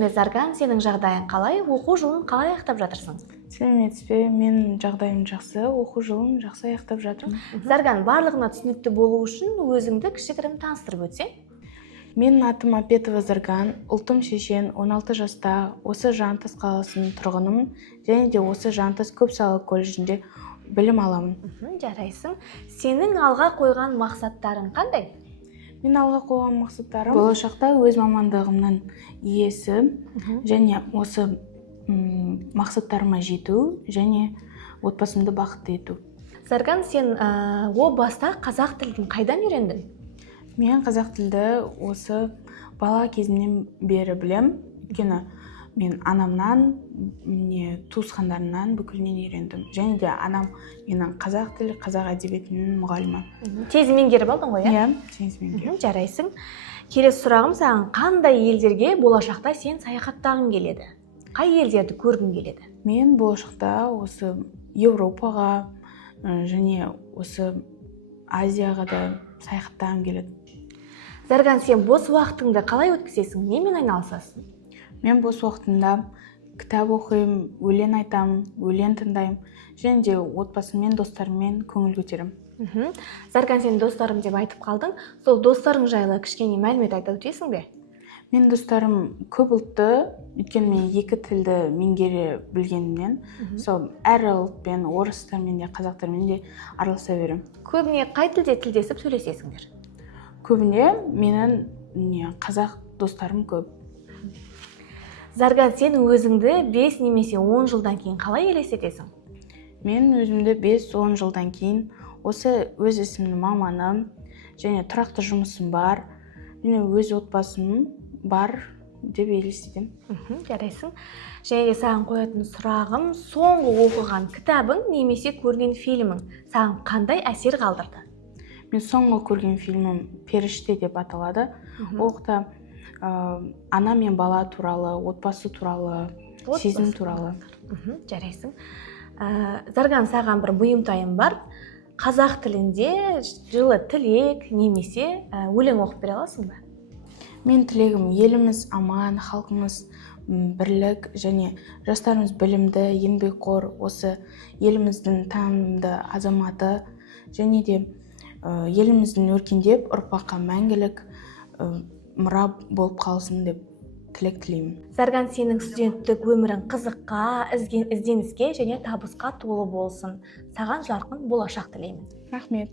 Сәлеметсің бе, Зарган? Сенің жағдайың қалай? Оқу жылын қалай аяқтап жатырсың? Сәлеметсіз бе, мен жағдайым жақсы, оқу жылын жақсы аяқтап жатырмын. Зарган, барлығына түсінікті болу үшін өзіңді кішігірім таныстырып өтсең? Менің атым Апетова Зарган, ұлтым шешен, 16 жаста, осы Жантас қаласының тұрғынымын, және де осы Жантас көпсалалы колледжінде білім аламын. Жарайсың. Сенің алға қойған мақсаттарың қандай? Мен алға қойған мақсаттарым болашақта өз мамандығымның иесі және осы мақсаттарыма жету және отбасымды бақытты ету. Зарган, сен о баста қазақ тілін қайдан үйрендің? Мен қазақ тілді осы бала кезімнен бері білем, өйткені мен анамнан, туысқандарымнан бүкілінен үйрендім. Және де анам менің қазақ тілі, қазақ әдебиетінің мұғалімі. Тез меңгеріп алдың ғой, иә? Тез меңгеріп. Жарайсың. Келесі сұрағым саған, қандай елдерге болашақта сен саяхаттағың келеді? Қай елдерді көргің келеді? Мен болашақта осы Еуропаға және осы Азияға да саяхаттағым келеді. Зарган, сен бос уақытыңды қалай өткізесің? Немен айналысасың? Мен бос уақытымда кітап оқимын, өлең айтамын, өлең тыңдаймын, және де отбасыммен, достарыммен көңіл көтеремін. Зарган, сен достарым деп айтып қалдың. Сол достарың жайлы кішкене мәлімет айта өтесің бе? Мен достарым көп ұлтты, өйткені мен екі тілді меңгере білгенімнен, сол әр ұлтпен, орыстармен де, қазақтармен де араласа беремін. Көбіне қай тілде тілдесіп сөйлесесіңдер? Көбіне менің қазақ достарым көп. Зарган, сен өзіңді 5 немесе 10 жылдан кейін қалай елестетесің? Мен өзімді 5-10 жылдан кейін осы өз ісімнің маманы және тұрақты жұмысым бар, және өз отбасым бар деп елестетемін. Жарайсың. Және де саған қоятын сұрағым, соңғы оқыған кітабың немесе көрген фильмің саған қандай әсер қалдырды? Мен соңғы көрген фильмім «Періште» деп аталады. Оқта ана мен бала туралы, отбасы туралы, сезім туралы. Жарайсың. Зарган, саған бір бұйымтайым бар. Қазақ тілінде жылы тілек немесе өлең оқып бере аласың ба? Мен тілегім еліміз аман, халқымыз бірлік және жастарымыз білімді, еңбекқор, осы еліміздің танымды азаматы және де еліміздің өркендеп ұрпаққа мәңгілік мұра болып қалсын деп тілек тілеймін. Зарган, сенің студенттік өмірің қызыққа, ізденіске және табысқа толы болсын. Саған жарқын болашақ тілеймін. Рахмет.